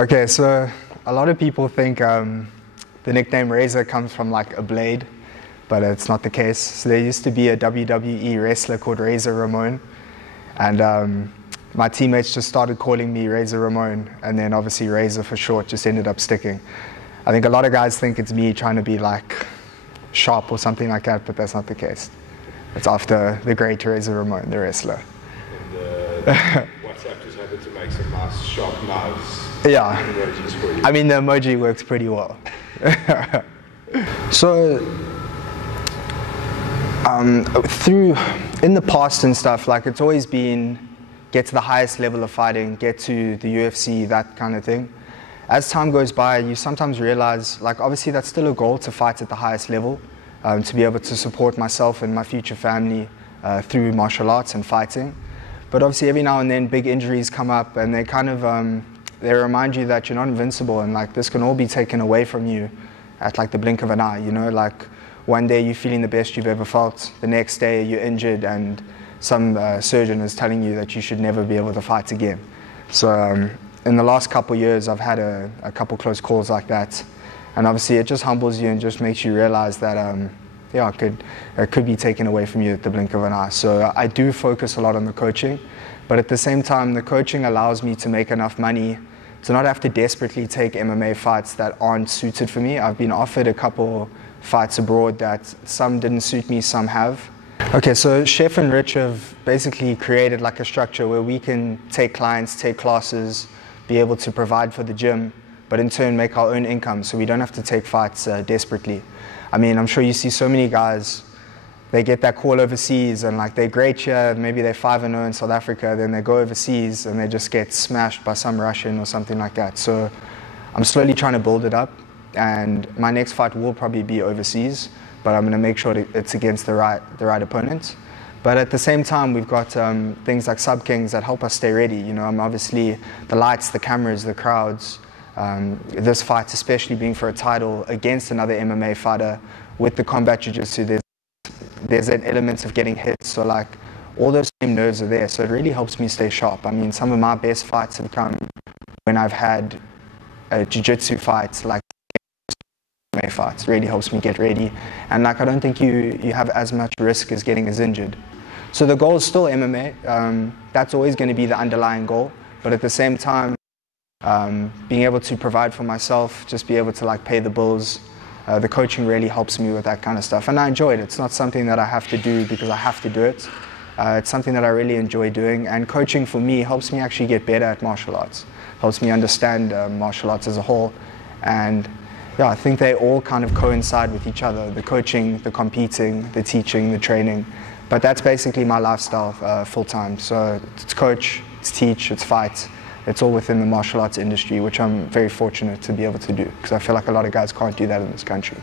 Okay, so a lot of people think the nickname Razor comes from like a blade, but it's not the case. So there used to be a WWE wrestler called Razor Ramon, and my teammates just started calling me Razor Ramon, and then obviously Razor for short just ended up sticking. I think a lot of guys think it's me trying to be like sharp or something like that, but that's not the case. It's after the great Razor Ramon, the wrestler. And WhatsApp just happened to make some nice sharp knives. Yeah, Emojis for you. I mean the emoji works pretty well. So, in the past and stuff, like it's always been get to the highest level of fighting, get to the UFC, that kind of thing. As time goes by, you sometimes realize, like obviously that's still a goal to fight at the highest level, to be able to support myself and my future family through martial arts and fighting. But obviously every now and then big injuries come up and they kind of, they remind you that you're not invincible and like this can all be taken away from you at like the blink of an eye, you know, like one day you're feeling the best you've ever felt, the next day you're injured and some surgeon is telling you that you should never be able to fight again. So in the last couple of years I've had a couple close calls like that, and obviously it just humbles you and just makes you realize that yeah, it could be taken away from you at the blink of an eye. So I do focus a lot on the coaching, but at the same time the coaching allows me to make enough money to not have to desperately take MMA fights that aren't suited for me. I've been offered a couple fights abroad that some didn't suit me, some have. Okay, so Chef and Rich have basically created like a structure where we can take clients, take classes, be able to provide for the gym, but in turn make our own income so we don't have to take fights desperately. I mean, I'm sure you see so many guys, they get that call overseas and like they're great here, maybe they're 5-0 in South Africa, then they go overseas and they just get smashed by some Russian or something like that. So I'm slowly trying to build it up, and my next fight will probably be overseas, but I'm going to make sure that it's against the right opponent. But at the same time, we've got things like Sub Kings that help us stay ready. You know, I'm obviously the lights, the cameras, the crowds. This fight, especially being for a title against another MMA fighter with the Combat Jiu Jitsu, there's an element of getting hit. So like all those same nerves are there. So it really helps me stay sharp. I mean, some of my best fights have come when I've had Jiu Jitsu fights, like MMA fights. It really helps me get ready. And like I don't think you have as much risk as getting as injured. So the goal is still MMA. That's always going to be the underlying goal. But at the same time, being able to provide for myself, just be able to like pay the bills, the coaching really helps me with that kind of stuff, and I enjoy it. It's not something that I have to do because I have to do it. It's something that I really enjoy doing, and coaching for me helps me actually get better at martial arts, helps me understand martial arts as a whole, and yeah, I think they all kind of coincide with each other, the coaching, the competing, the teaching, the training, but that's basically my lifestyle full-time. So it's coach, it's teach, it's fight. It's all within the martial arts industry, which I'm very fortunate to be able to do, because I feel like a lot of guys can't do that in this country.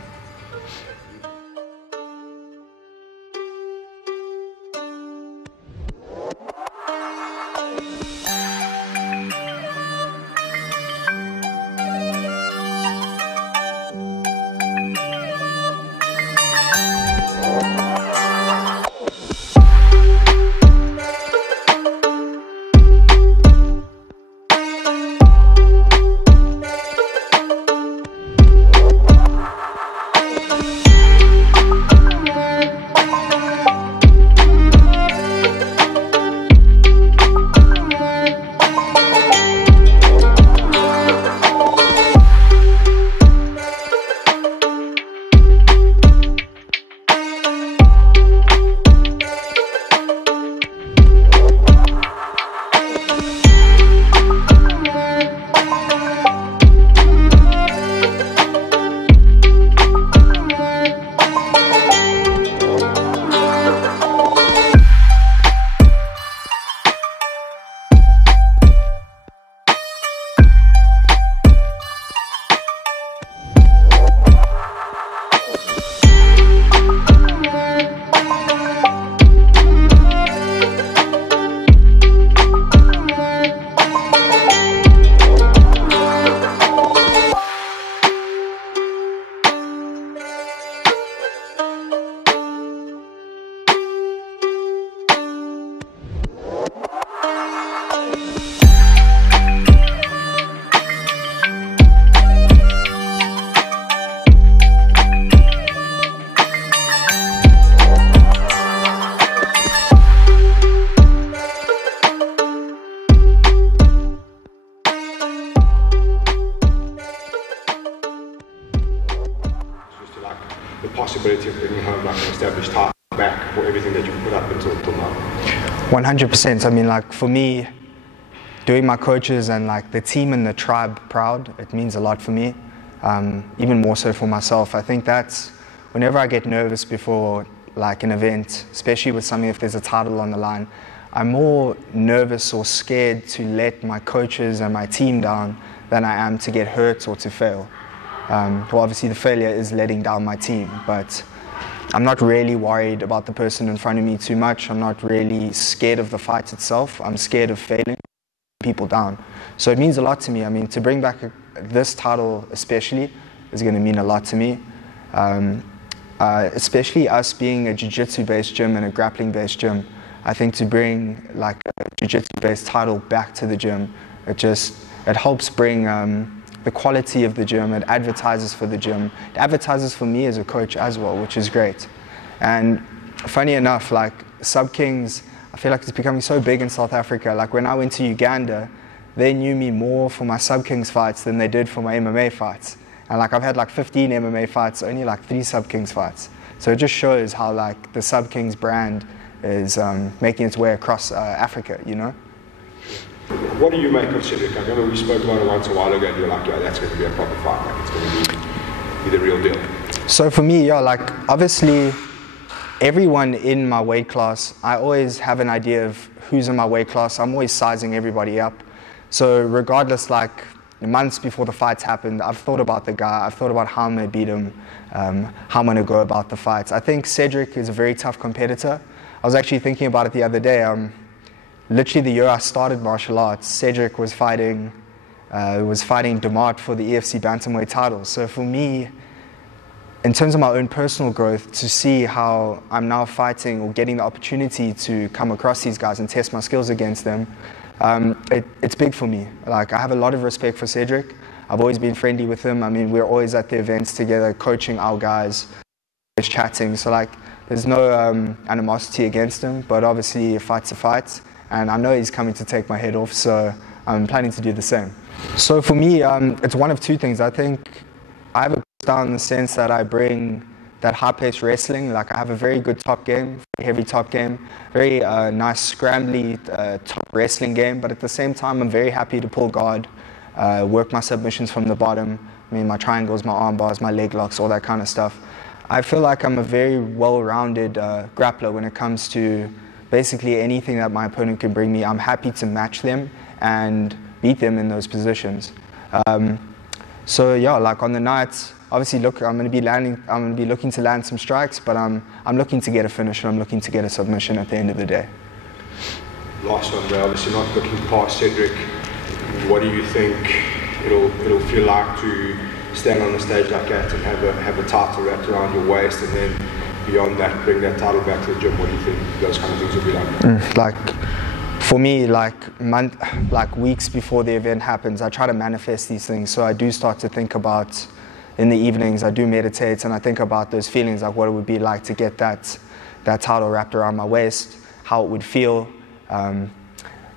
possibility of bringing home like an established title back for everything that you've put up until now? 100%. I mean, like for me, doing my coaches and like the team and the tribe proud, it means a lot for me. Even more so for myself. I think that's whenever I get nervous before like an event, especially with something if there's a title on the line, I'm more nervous or scared to let my coaches and my team down than I am to get hurt or to fail. Well, obviously the failure is letting down my team, but I'm not really worried about the person in front of me too much. I'm not really scared of the fight itself. I'm scared of failing people down. So it means a lot to me. I mean, to bring back this title especially is going to mean a lot to me. Especially us being a jiu-jitsu based gym and a grappling based gym. I think to bring like a jiu-jitsu based title back to the gym, it helps bring the quality of the gym. It advertises for the gym. It advertises for me as a coach as well, which is great. And funny enough, like Sub Kings, I feel like it's becoming so big in South Africa. Like when I went to Uganda, they knew me more for my Sub Kings fights than they did for my MMA fights. And like I've had like 15 MMA fights, only like 3 Sub Kings fights. So it just shows how like the Sub Kings brand is making its way across Africa, you know? What do you make of Cedric? I remember we spoke about it once a while ago and you were like, yeah, that's going to be a proper fight, like it's going to be the real deal. So for me, yeah, like obviously everyone in my weight class, I always have an idea of who's in my weight class. I'm always sizing everybody up. So regardless, like months before the fights happened, I've thought about the guy, I've thought about how I'm going to beat him, how I'm going to go about the fights. I think Cedric is a very tough competitor. I was actually thinking about it the other day. Literally the year I started martial arts, Cedric was fighting Demart for the EFC Bantamweight title. So for me, in terms of my own personal growth, to see how I'm now fighting or getting the opportunity to come across these guys and test my skills against them, it's big for me. Like I have a lot of respect for Cedric. I've always been friendly with him. I mean, we're always at the events together, coaching our guys, always chatting. So like, there's no animosity against him, but obviously a fight's a fight. And I know he's coming to take my head off, so I'm planning to do the same. So for me, it's one of two things. I think I have a style in the sense that I bring that high-paced wrestling. Like I have a very good top game, very heavy top game, very nice scrambly top wrestling game, but at the same time, I'm very happy to pull guard, work my submissions from the bottom. I mean, my triangles, my arm bars, my leg locks, all that kind of stuff. I feel like I'm a very well-rounded grappler when it comes to basically anything that my opponent can bring me. I'm happy to match them and beat them in those positions. So yeah, like on the night, obviously look, I'm going to be looking to land some strikes, but I'm looking to get a finish and I'm looking to get a submission at the end of the day. Last one, Ray, obviously not looking past Cedric. What do you think it'll feel like to stand on a stage like that and have a title wrapped around your waist, and then beyond that, bring that title back to the gym? What do you think those kind of things will be like? Like, for me, like weeks before the event happens, I try to manifest these things. So I do start to think about, in the evenings, I do meditate and I think about those feelings, like what it would be like to get that title wrapped around my waist, how it would feel,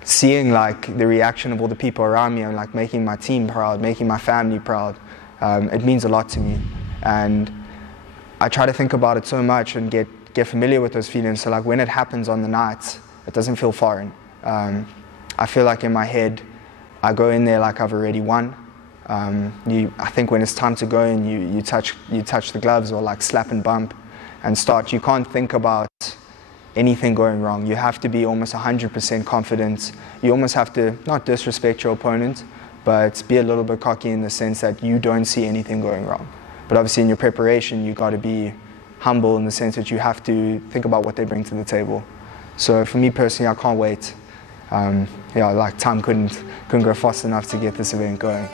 seeing like the reaction of all the people around me and like making my team proud, making my family proud. It means a lot to me. And I try to think about it so much and get familiar with those feelings. So like when it happens on the night, it doesn't feel foreign. I feel like in my head, I go in there like I've already won. I think when it's time to go and you touch the gloves or like slap and bump and start, you can't think about anything going wrong. You have to be almost 100% confident. You almost have to not disrespect your opponent, but be a little bit cocky in the sense that you don't see anything going wrong. But obviously in your preparation, you got to be humble in the sense that you have to think about what they bring to the table. So for me personally, I can't wait. Yeah, like time couldn't go fast enough to get this event going.